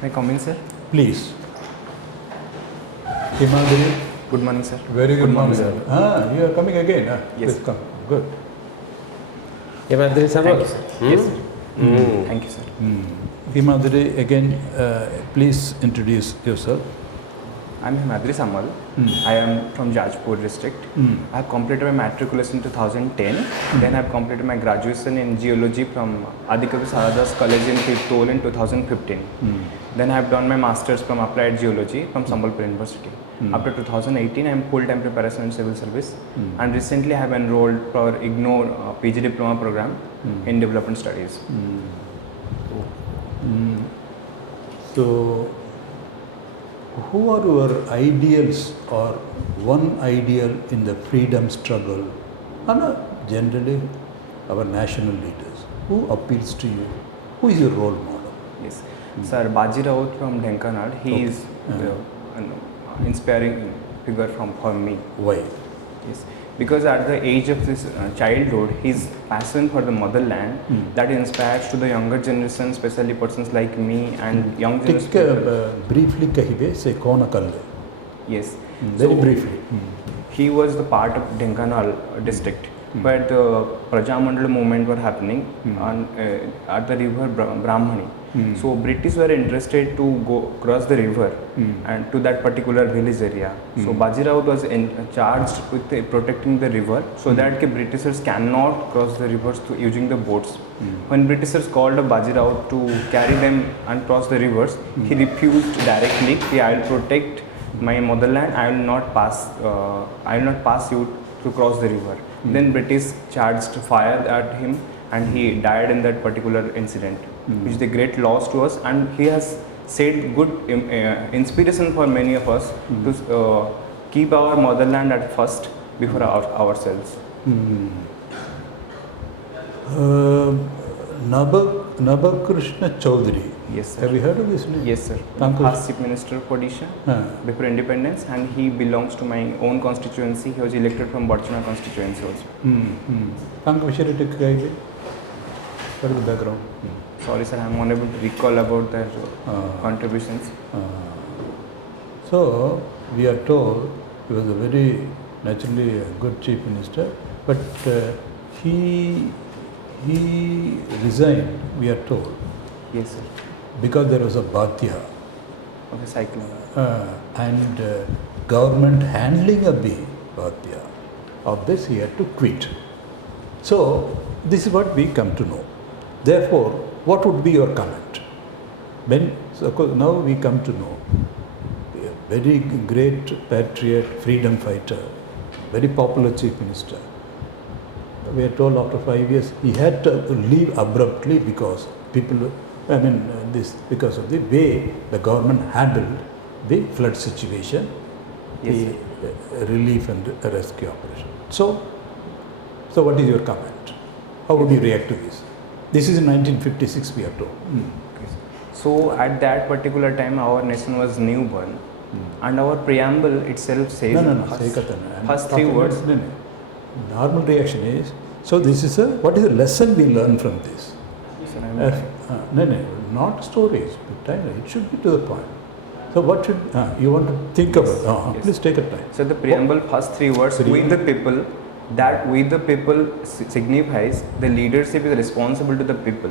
May I come in, sir? Please. Himadri. Good morning, sir. Very good morning, sir. You are coming again. Yes. Please come. Good. HIMADRI SAMAL. Thank you, sir. Yes, sir. Thank you, sir. Himadri, again, please introduce yourself. I'm HIMADRI SAMAL. I am from Jajpur district. I have completed my matriculation in 2010. Then I have completed my graduation in geology from Adikavi Saradas College in Tiptol in 2015. Then I have done my masters from applied geology from Sambalpur University. After 2018, I am full-time preparation in civil service. And recently I have enrolled for IGNOR PG diploma program in development studies. So, who are your ideals or one ideal in the freedom struggle? And generally, our national leaders. Who appeals to you? Who is your role model? Yes, sir. Baji Raut from Dhenkanal. He is an inspiring figure for me. Why? Yes, because at the age of this childhood, his passion for the motherland that inspires to the younger generation, especially persons like me and young generation. Briefly, kahibe se kona kalle. Yes, Very briefly. he was the part of Dhenkanal district where the Prajamandal movement were happening on, at the river Brahmani. So British were interested to go cross the river and to that particular village area. So Bajirao was charged with protecting the river so that Britishers cannot cross the rivers using the boats. When Britishers called Bajirao to carry them and cross the rivers, he refused directly. I will protect my motherland. I will not pass you to cross the river. Then British charged fire at him and he died in that particular incident, which is a great loss to us, and he has set good inspiration for many of us to keep our motherland at first before ourselves. Nabakrishna Chaudhary. Yes, sir. Have you heard of this name? Yes, sir. Thank you. Past Chief Minister of Odisha before independence, and he belongs to my own constituency. He was elected from Barchana constituency also. Thank you. What is the background? Sorry, sir, I am unable to recall about their contributions. So, we are told he was a very naturally a good chief minister, but he resigned, we are told, Yes, sir. because there was a Bhatya Of a cyclone. and government handling of the Bhatya. Of this he had to quit. So, this is what we come to know. Therefore, what would be your comment? Now we come to know a very great patriot, freedom fighter, very popular chief minister. We are told after 5 years he had to leave abruptly because because of the way the government handled the flood situation, Yes, the relief and rescue operation. So what is your comment? How would you react to this? This is in 1956, we are told. So at that particular time, our nation was newborn, and our preamble itself says first three words. Normal reaction is, so this is what is the lesson we learn from this? Not stories, but it should be to the point. So what should, you want to think about? Yes. Please take a time. So the preamble first three words, with the people, that with the people signifies the leadership is responsible to the people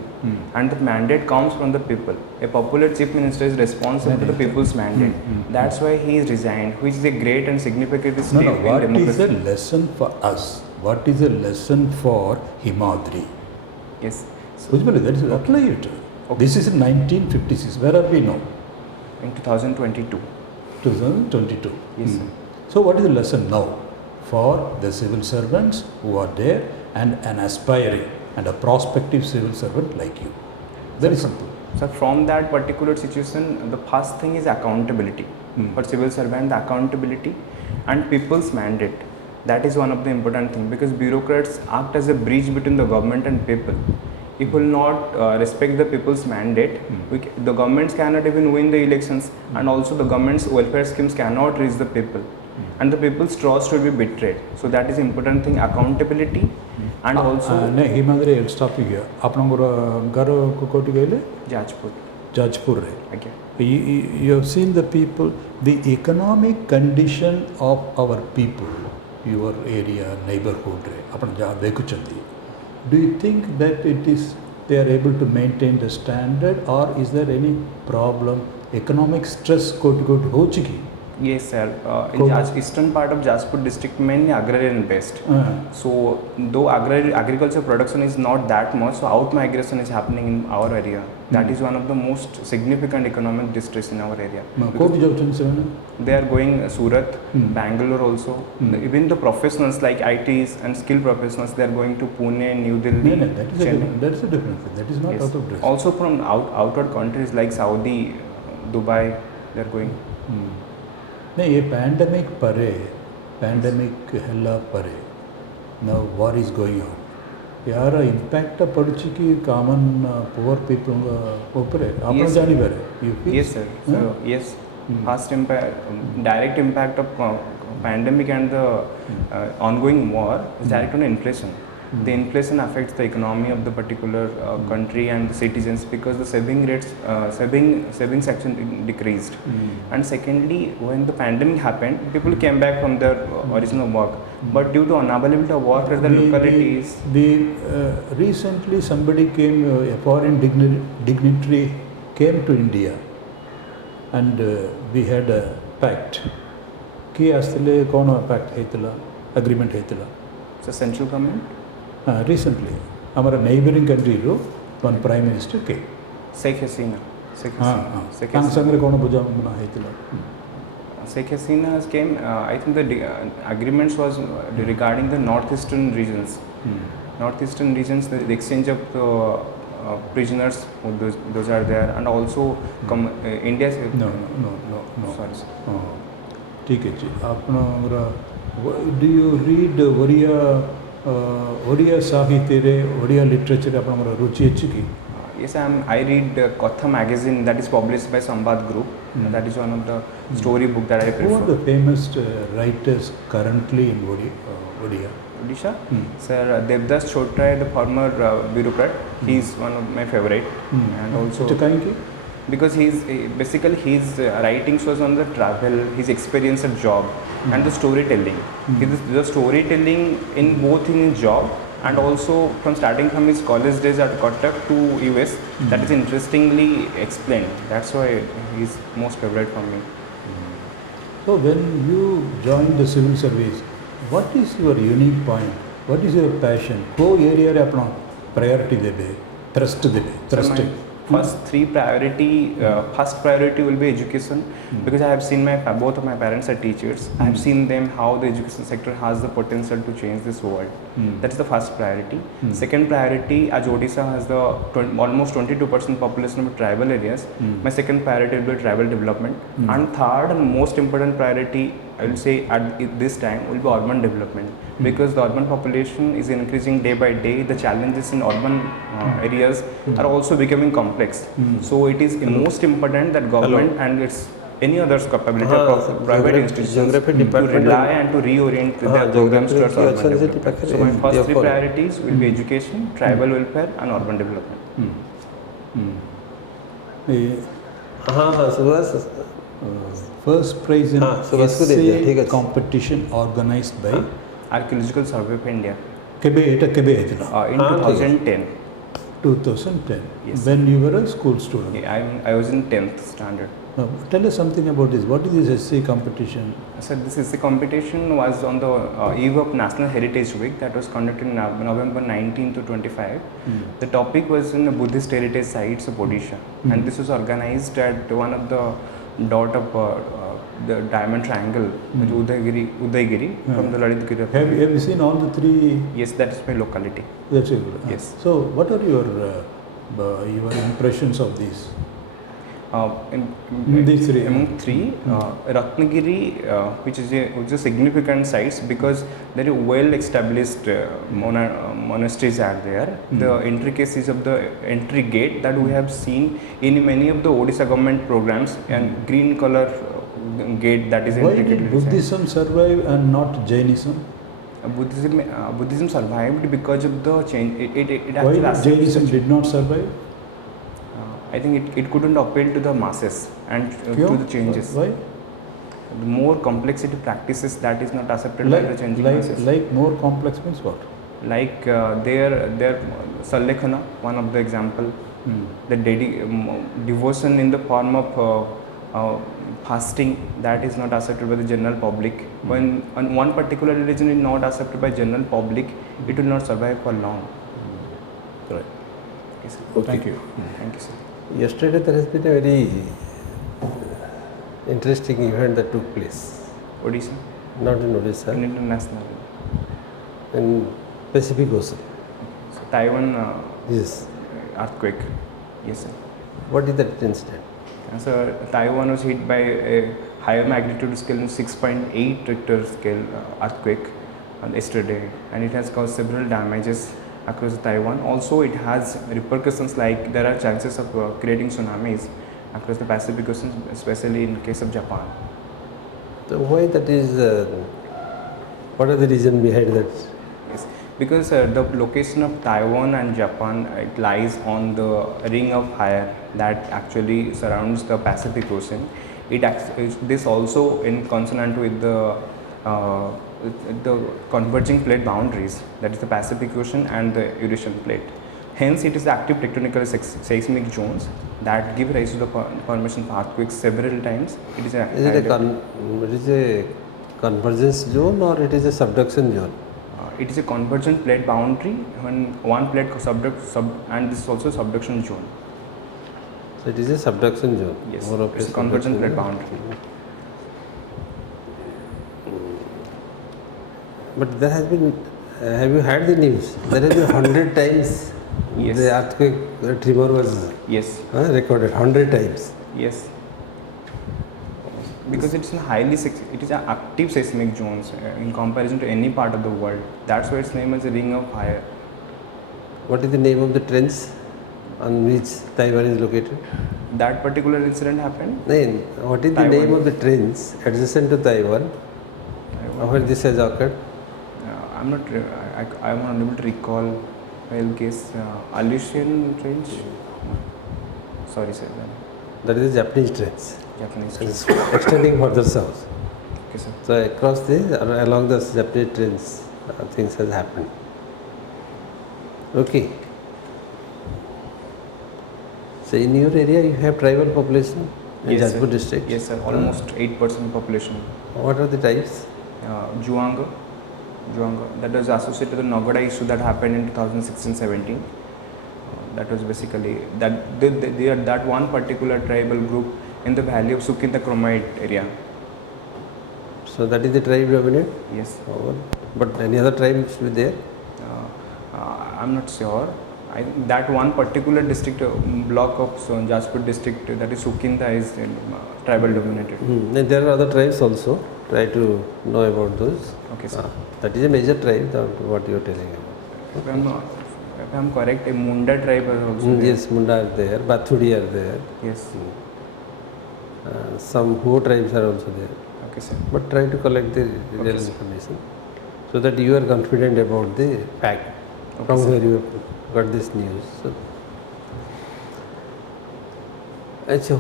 and the mandate comes from the people. A popular chief minister is responsible to the people's mandate. That's why he is resigned, which is a great and significant step in What democracy. is a lesson for us? What is a lesson for Himadri? Yes. That is apply it. Okay. This is in 1956. Where are we now? In 2022. 2022. Yes, sir. So what is the lesson now for the civil servants who are there and an aspiring and a prospective civil servant like you? Very simple. So from that particular situation, the first thing is accountability. For civil servant, the accountability and people's mandate. That is one of the important things, because bureaucrats act as a bridge between the government and people. If we will not respect the people's mandate, the governments cannot even win the elections, and also the government's welfare schemes cannot reach the people, and the people's trust will be betrayed. So that is important thing, accountability, and also Himadri, I will stop you here. Apnangura Garo Kokoti Gaile? Jajpur. Jajpur. Okay. You have seen the people, the economic condition of our people, your area, neighborhood, do you think that they are able to maintain the standard, or is there any problem? Economic stress could ho chiki. Yes, sir. In eastern part of Jajpur district, mainly agrarian based. So, though agriculture production is not that much, so out migration is happening in our area. That is one of the most significant economic districts in our area. They are going Surat, Bangalore also. Even the professionals like ITs and skilled professionals, they are going to Pune, New Delhi, Chennai. That is a difference. That is not out of dress. Also from outward countries like Saudi, Dubai, they are going. नहीं ये pandemic परे pandemic हल्ला परे now war is going on यार impact पड़ुची कि common poor people ऊपर आपने जानी बारे yes sir so, yes first impact direct impact of pandemic and the ongoing war is direct on inflation. The inflation affects the economy of the particular country and the citizens because the saving rates, savings section decreased. And secondly, when the pandemic happened, people came back from their original work. But due to unavailability of work at the localities, recently somebody came, a foreign dignitary came to India, and we had a pact. कि आस्तले कौन pact हेतला agreement हेतला? So central government. Recently, our neighboring country, one prime minister came. Sheikh Hasina. Sheikh Hasina came. I think the agreements was regarding the northeastern regions. Northeastern regions, the exchange of prisoners, those are there, and also India. No. Sorry. ठीक है जी. आपना do you read Oriya Sahitya, Oriya literature, आपना रुचि अच्छी की? Yes, I read Katha magazine that is published by Sambad Group. That is one of the story book that I prefer. Who are the famous writers currently in Odisha? Odisha? Sir, Devdas Chotra, the former bureaucrat, he is one of my favorite. And also because basically his writings was on the travel, his experience at job, and the storytelling. The storytelling in both in his job and also from starting from his college days at Kotak to US, that is interestingly explained. That's why he is most favorite for me. So when you joined the civil service, what is your unique point? What is your passion? Ko area re apna priority debe, trust debe, trusting. First priority will be education, because I have seen both of my parents are teachers. I have seen them how the education sector has the potential to change this world. That is the first priority. Second priority, as Odisha has the almost 22% population of tribal areas, my second priority will be tribal development. And third and most important priority, I will say at this time, will be urban development, because the urban population is increasing day by day. The challenges in urban areas are also becoming complex. So it is most important that government and its any other capability of private institutions to rely and to reorient their programs towards urban development. So my first three priorities will be education, tribal welfare and urban development. First prize in essay competition organized by Archaeological Survey of India. Kebe in 2010. 2010. Yes. When you were a school student. I was in 10th standard. Tell us something about this. What is this essay competition? So this essay competition was on the eve of National Heritage Week that was conducted in November 19 to 25. The topic was in the Buddhist heritage sites of Odisha, and this was organized at one of the dot of the diamond triangle, Udaygiri from the Lalitgiri. Have you seen all the three? Yes, that is my locality. That's it. Yes. So what are your impressions of these? These three. Among three, Ratnagiri, which is a significant sites because there are well established monasteries are there. The intricacies of the entry gate that we have seen in many of the Odisha government programs, and green color gate that is. Why did Buddhism survive and not Jainism? Buddhism survived because of the change. It Why Jainism did not survive? I think it couldn't appeal to the masses and to the changes. Why? The more complexity practices that is not accepted by the changing masses. Like more complex means what? Like their Sallekhana, one of the example, the devotion in the form of fasting, that is not accepted by the general public. When one particular religion is not accepted by general public, it will not survive for long. Right. Okay, sir. Okay. Thank you. Thank you, sir. Yesterday there has been a very interesting event that took place. Odisha, Not in Odisha, in international. in Pacific Ocean. So Taiwan Yes. earthquake. Yes, sir. What is that incident? So Taiwan was hit by a higher magnitude scale, 6.8 Richter scale earthquake yesterday, and it has caused several damages across Taiwan. Also, it has repercussions like there are chances of creating tsunamis across the Pacific Ocean, especially in case of Japan. So why that is? What are the reason behind that? Yes, because the location of Taiwan and Japan, it lies on the ring of fire that actually surrounds the Pacific Ocean. This also in consonant with the converging plate boundaries, that is the Pacific Ocean and the Eurasian plate. Hence, it is active tectonical seismic zones that give rise to the formation of earthquakes several times. Is it a convergence zone or it is a subduction zone? It is a convergent plate boundary when one plate and this is also subduction zone. So it is a subduction zone. Yes, More of it's a subduction convergent plate zone. boundary. But there has been, have you heard the news? There has been 100 times Yes. the earthquake tremor was Yes, recorded, 100 times. yes. Because it's a it is an active seismic zones in comparison to any part of the world. That's why its name is a ring of fire. What is the name of the trench on which Taiwan is located? That particular incident happened. Then, what is the Taiwan. name of the trench adjacent to Taiwan where this has occurred? I'm not. I'm unable to recall. I'll guess Aleutian Trench. Sorry, sir. That is the Japanese trench. Japanese. It is extending further south. Okay, sir. So across along the Japanese trench, things has happened. Okay. So in your area you have tribal population in Yes, Jajpur sir. district. Yes, sir. Almost 8% population. What are the types? Juanga. That was associated with the Nagada issue that happened in 2016-17. That was basically they are that one particular tribal group in the valley of Sukinta Chromite area. So that is the tribe dominant. Yes. But any other tribes with there? I'm not sure. I think that one particular district block of Jajpur district, that is Sukinta, is tribal dominated. And there are other tribes also. Try to know about those. Okay, sir. That is a major tribe, what you are telling about. If I'm correct, a Munda tribe is also there. Yes, Munda are there, Bathudi are there. Yes. Some Ho tribes are also there. Okay, sir. But try to collect the real Okay, sir. information so that you are confident about the fact from sir. where you have got this news. So, Achha,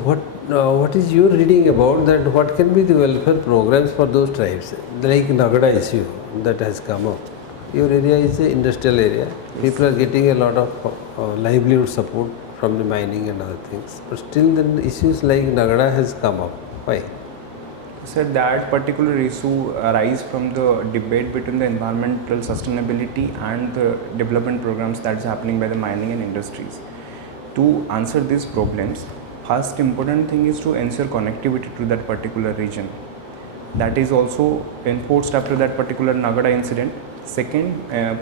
what is your reading about that? What can be the welfare programs for those tribes? Like Nagada issue that has come up. Your area is an industrial area. People are getting a lot of livelihood support from the mining and other things. But still, then issues like Nagada has come up. Why? Sir, that particular issue arises from the debate between the environmental sustainability and the development programs that's happening by the mining and industries. To answer these problems, first important thing is to ensure connectivity to that particular region. That is also enforced after that particular Nagada incident. Second, No,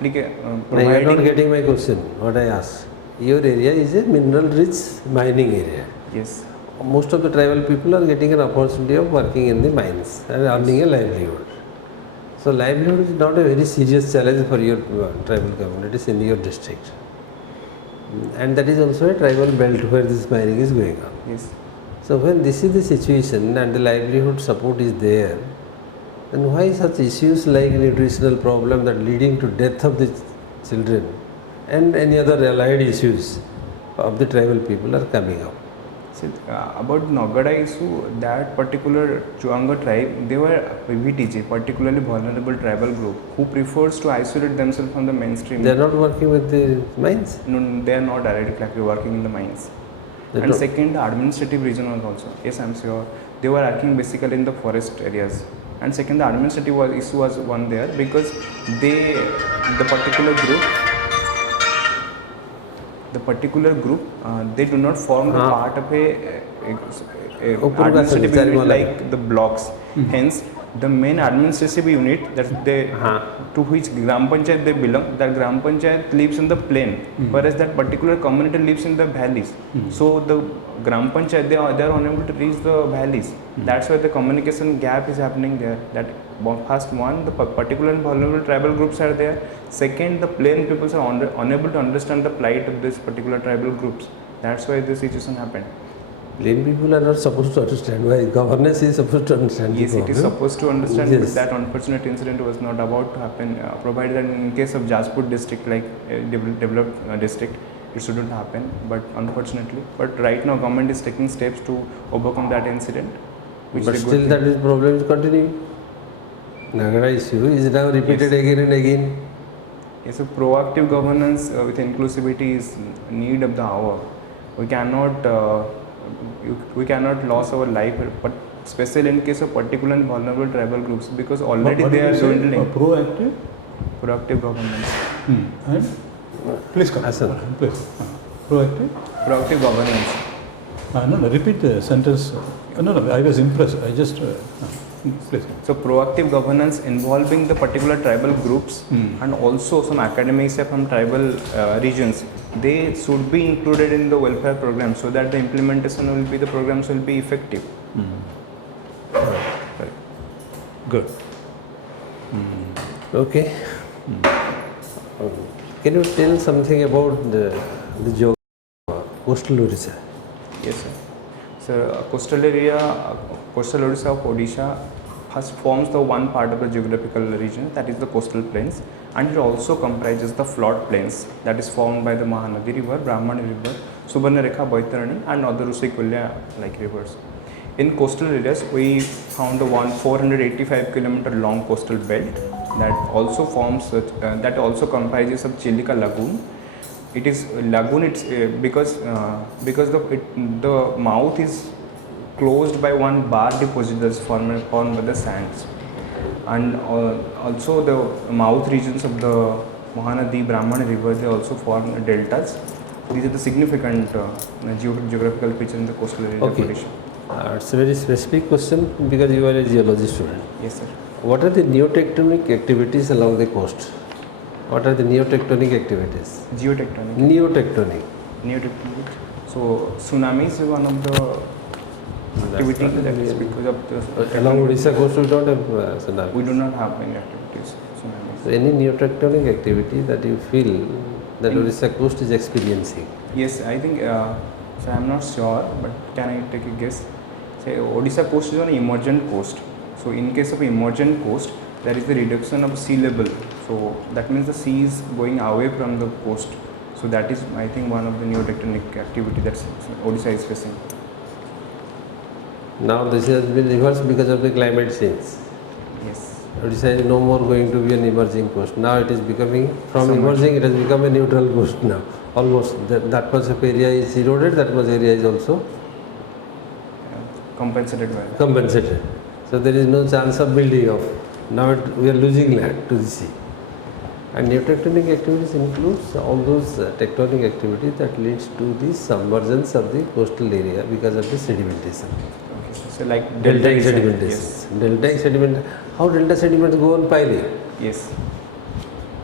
you are not getting my question. What I asked. Your area is a mineral-rich mining area. Yes. Most of the tribal people are getting an opportunity of working in the mines and earning a livelihood. So livelihood is not a very serious challenge for your tribal communities in your district. And that is also a tribal belt where this mining is going on. Yes. So when this is the situation and the livelihood support is there, then why such issues like nutritional problem that leading to death of the children and any other allied issues of the tribal people are coming up. So, about Nagada issue, that particular Chuanga tribe, they were PVTG, particularly vulnerable tribal group, who prefers to isolate themselves from the mainstream. They are not working with the mines. No, they are not directly working in the mines. They And don't- second, the administrative region was also. Yes, I'm sure. They were working basically in the forest areas. And second, the administrative issue was one there because the particular group, they do not form the part of a administrative unit like the blocks. Hence, the main administrative unit that they to which Gram Panchayat they belong, that Gram Panchayat lives in the plain, whereas that particular community lives in the valleys. So the Gram Panchayat, they are unable to reach the valleys. That's why the communication gap is happening there. That first one, the particular and vulnerable tribal groups are there. Second, the plain peoples are unable to understand the plight of this particular tribal groups. That's why this situation happened. Plain people are not supposed to understand. Why governance is supposed to understand. Yes, it is supposed to understand, Yes. but that unfortunate incident was not about to happen. Provided that in case of Jaspur district, like developed district, it shouldn't happen. But unfortunately, but right now government is taking steps to overcome that incident. Which But is a good still thing. that is problem is continuing. Nagara issue is now repeated again and again. Yes, so proactive governance with inclusivity is need of the hour. We cannot lose our life, but especially in case of particular and vulnerable tribal groups, because already What they did are you say? dwindling. Proactive? Proactive governance. And? Please come. Asal. Please. Proactive? Proactive governance. No, repeat the sentence. No, I was impressed. I just, please. So proactive governance involving the particular tribal groups and also some academics from tribal regions, they should be included in the welfare program so that the implementation will be, the programs will be effective. Right. Good. Okay. Can you tell something about the geography of coastal Odisha? Yes, sir. So coastal Odisha of Odisha first forms the one part of the geographical region, that is the coastal plains, and it also comprises the flood plains that is formed by the Mahanadi river, Brahmani river, Subarnarekha, Baitarani and other Rusikulya like rivers. In coastal areas, we found the 485 kilometer long coastal belt that also forms that also comprises of Chilika Lagoon. It is lagoon. It's because the mouth is closed by one bar deposit that's formed by the sands, and also the mouth regions of the Mahanadi, Brahmani river, they also form deltas. These are the significant geographical features in the coastal area of Okay. Odisha. It's a very specific question because you are a geology student. Yes, sir. What are the neotectonic activities along the coast? What are the neotectonic activities? Geotectonic. Neotectonic. Neotectonic. So tsunamis is one of the activity not that is really- because of the Along Odisha coast, we don't have tsunamis. we do not have many activities. Tsunamis. So any neotectonic activity that you feel that Odisha coast is experiencing? Yes, I think. So I'm not sure, but can I take a guess? Say Odisha coast is on an emergent coast. So in case of emergent coast, there is the reduction of sea level. So that means the sea is going away from the coast. So that is, I think, one of the neotectonic activity that Odisha is facing. Now this has been reversed because of the climate change. Yes. Odisha is no more going to be an emerging coast. Now it is becoming, from Somewhat. emerging it has become a neutral coast now. Almost that much of area is eroded, that much area is also Compensated by that. compensated. So there is no chance of building up. Now we are losing land to the sea. And neotectonic activities includes all those tectonic activities that leads to the submergence of the coastal area because of the sedimentation. Okay. So like Deltaic is- sedimentation. Yes. Deltaic sediment. How delta sediments go on piling? Yes.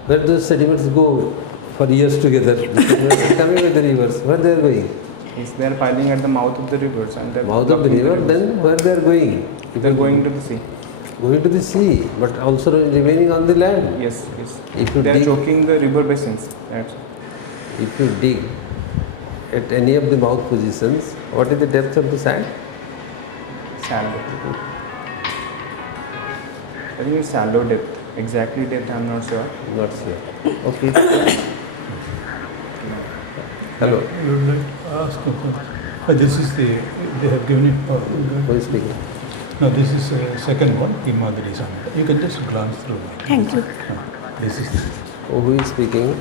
Where those sediments go for years together? The sediments are coming with the rivers. Where they are going? Yes, they are piling at the mouth of the rivers and they're Mouth of the blocking river. rivers. Then where they are going? They're going to the sea. Going to the sea, but also remaining on the land. Yes, yes. If you They are dig- choking the river basins. That's If you dig at any of the mouth positions, what is the depth of the sand? shallow. I think it's shallow depth. Exactly depth, I'm not sure. Not sure. Okay. Hello. I would like to ask a question. This is the, they have given it, Who is speaking? no, this is second one, HIMADRI SAMAL. You can just glance through it. Thank you. This is, Oh, who is speaking?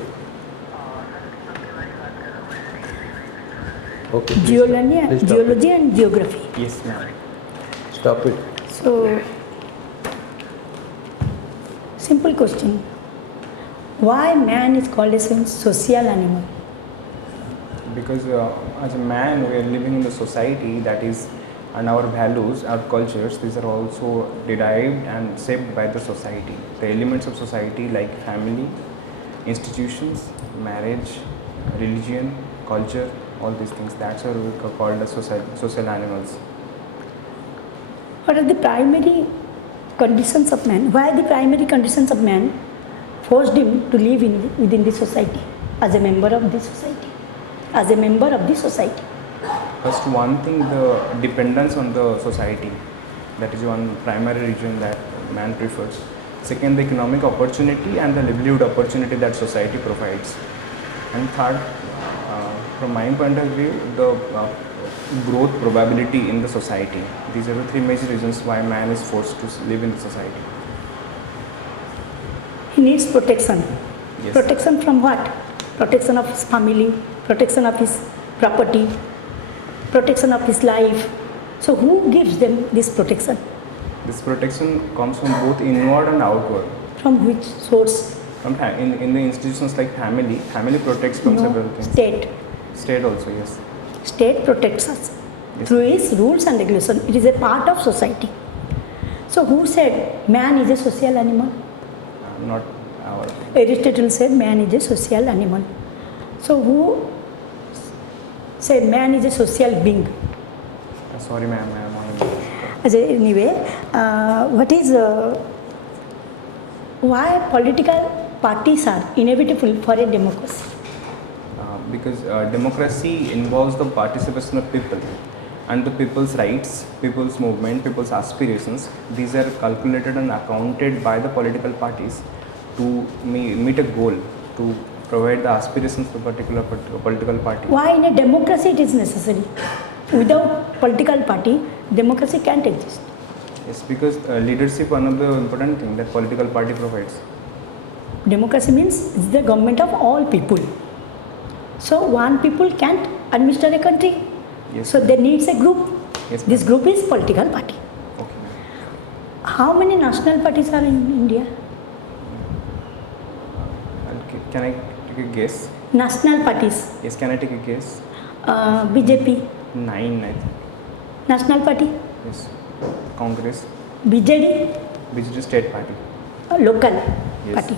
Okay. please stop. Geology and geography. Yes, ma'am. Stop it. So, simple question. Why man is called a social animal? Because as a man, we are living in the society that is, and our values, our cultures, these are also derived and shaped by the society. The elements of society like family, institutions, marriage, religion, culture, all these things. That's why we are called as social animals. What are the primary conditions of man? Why the primary conditions of man forced him to live within the society as a member of the society? As a member of the society. First, one thing, the dependence on the society. That is one primary reason that man prefers. Second, the economic opportunity and the livelihood opportunity that society provides. And third, from my point of view, the growth probability in the society. These are the three major reasons why man is forced to live in the society. He needs protection. Yes. Protection from what? Protection of his family, protection of his property, protection of his life. So who gives them this protection? This protection comes from both inward and outward. From which source? From in the institutions like family protects from several things. State. State also, yes. State protects us Yes. through its rules and regulations. It is a part of society. So who said man is a social animal? Not our. Aristotle said man is a social animal. So who said man is a social being? Sorry, ma'am, I am on. Anyway, why political parties are inevitable for a democracy? Because democracy involves the participation of people and the people's rights, people's movement, people's aspirations. These are calculated and accounted by the political parties to meet a goal, to provide the aspirations of a particular political party. Why in a democracy it is necessary? Without political party, democracy can't exist. Yes, because leadership, one of the important thing that political party provides. Democracy means it's the government of all people. So one people can't administer a country. Yes. So there needs a group. Yes, This group is political party. Okay, ma'am. How many national parties are in India? Can I take a guess? National parties. Yes, can I take a guess? BJP, 9, I think. National Party, Yes. Congress, BJD, BJP State Party. Local Yes. party.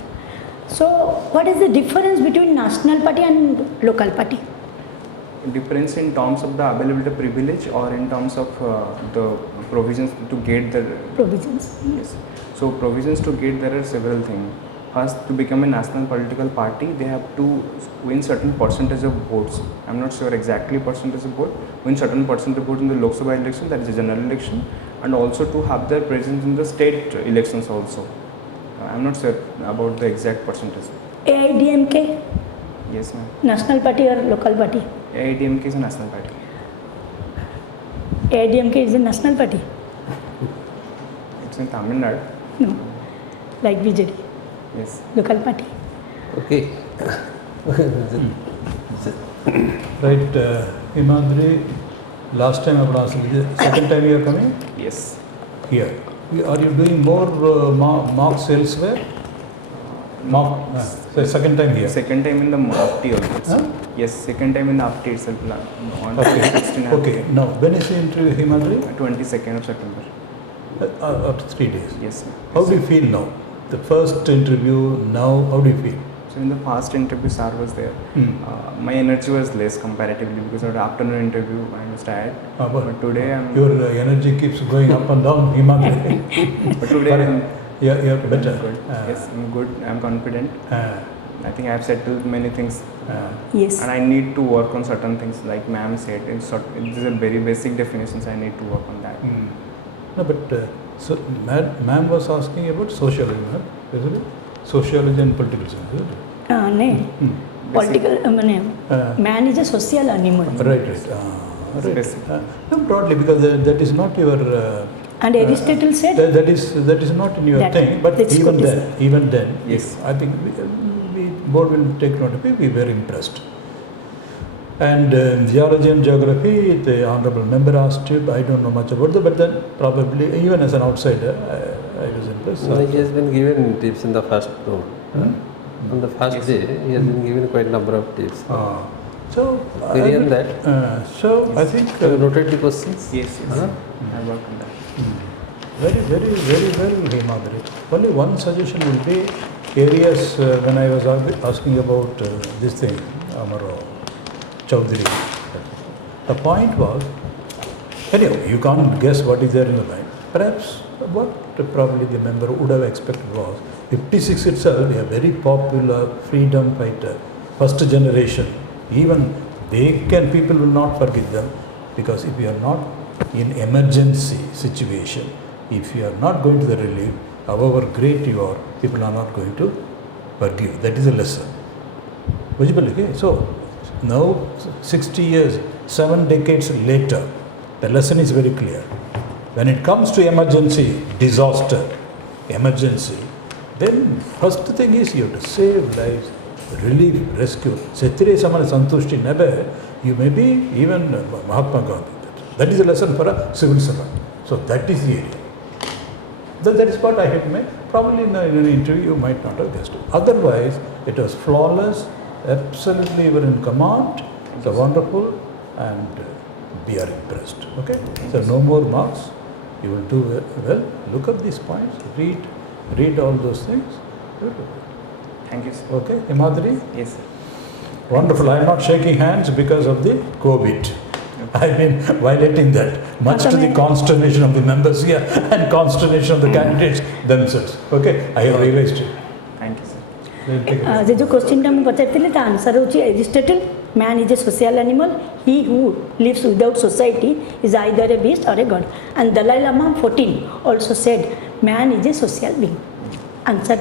So what is the difference between national party and local party? Difference in terms of the availability of privilege or in terms of the provisions to get the. Provisions. Yes. So provisions to get, there are several things. First, to become a national political party, they have to win certain percentage of votes. I'm not sure exactly percentage of vote. Win certain percentage of vote in the Lok Sabha election, that is a general election, and also to have their presence in the state elections also. I'm not sure about the exact percentage. AIDMK, Yes, ma'am. national party or local party? AIDMK is a national party. AIDMK is a national party? It's in Tamil Nadu. No, like BJD, Yes. local party. Okay. right, HIMADRI, last time I was asked, second time you are coming Yes. here. Are you doing more mocks elsewhere? Second time here. Second time in the Apti also. Huh? Yes, second time in the Apti itself. On Okay. 2016. Okay. Now, when is the interview, HIMADRI? 22nd of September. After 3 days. Yes. How do you feel now? The first interview, now, how do you feel? So in the past interview, sir was there. Hmm. My energy was less comparatively because of the afternoon interview, I was tired. But today I'm. Your energy keeps going up and down, HIMADRI. But today I'm. You're better. Good. Yes, I'm good. I'm confident. I think I have settled many things. Yes. And I need to work on certain things, like ma'am said. These are very basic definitions. I need to work on that. No, but so ma'am was asking about socialism, isn't it? Sociology and political science, isn't it? No. political, man is a social animal. Right. Specific. No, broadly, because that is not your. And Aristotle said that is not in your thing. But that's even then, Yes. I think we board will take note of it. We were impressed. And geology and geography, the honorable member asked it. I don't know much about that, but then probably even as an outsider, I was impressed. No, he has been given tips in the first round. On the first day, he has been given quite a number of tips. So Query on that. I think Have you noted the questions? Yes. Huh? I worked on that. very well, Himadri. Only one suggestion will be areas when I was asking about this thing, Amaro Chaudhary. The point was, anyway, you can't guess what is there in the mind. Perhaps what probably the member would have expected was 56 itself, a very popular freedom fighter, first generation. Even people will not forgive them, because if you are not in emergency situation, if you are not going to the relief, however great you are, people are not going to forgive. That is a lesson. Visible, okay? So now 60 years, 7 decades later, the lesson is very clear. When it comes to emergency, disaster, emergency, then first thing is you have to save lives, relief, rescue. Setire samana santushti nebe, you may be even Mahatma Gandhi. That is a lesson for a civil servant. So that is the area. That is what I had made. Probably in an interview you might not have guessed it. Otherwise, it was flawless, absolutely you were in command, so wonderful, and we are impressed. Okay? So no more marks. You will do well. Look at these points. Read all those things. Thank you, sir. Okay, Himadri? Yes, sir. Wonderful. I am not shaking hands because of the COVID. I mean, violating that, much to the consternation of the members here and consternation of the candidates themselves. Okay, I have realized it. Thank you, sir. We'll take it. जे जो question टा मैं पचारथिले ता answer होची Aristotle man is a social animal, he who lives without society is either a beast or a god, and Dalai Lama 14 also said man is a social being. Answer